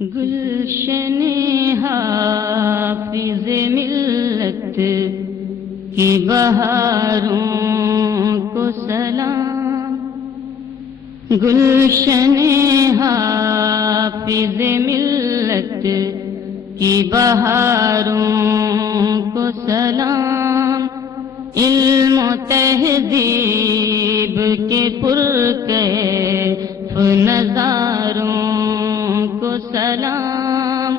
گلشن حافظ ملت کی بہاروں کو سلام، گلشن حافظ ملت کی بہاروں کو سلام، علم و تہذیب کے پرکیف نظاروں کو سلام،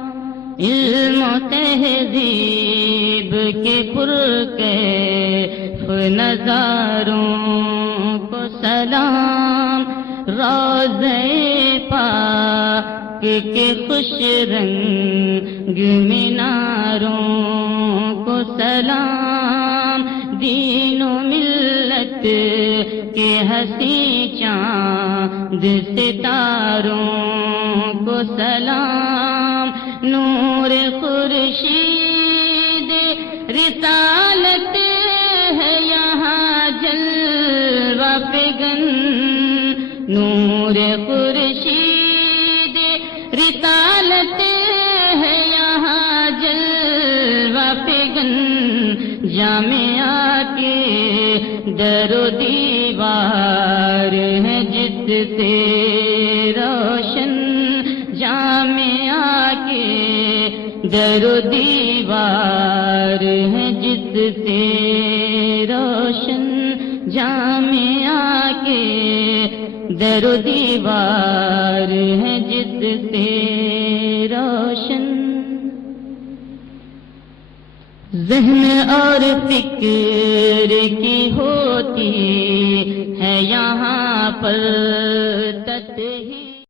علم و تہذیب کے پرکیف نظاروں کو سلام، روضہ پاک کے خوش رنگ میناروں کو سلام، دین و ملت کے حسین چاند ستاروں کو سلام، نور خورشید رسالت ہے یہاں جلوہ فگن، نور خورشید رسالت ہے یہاں جلوہ فگن، جامعہ کے در و دیوار ہے جس سے روشن، جامعہ کے در و دیوار ہے جس سے روشن، جامعہ کے در و دیوار ہے جس سے روشن، ذہن اور فکر کی ہوتی ہے یہاں پر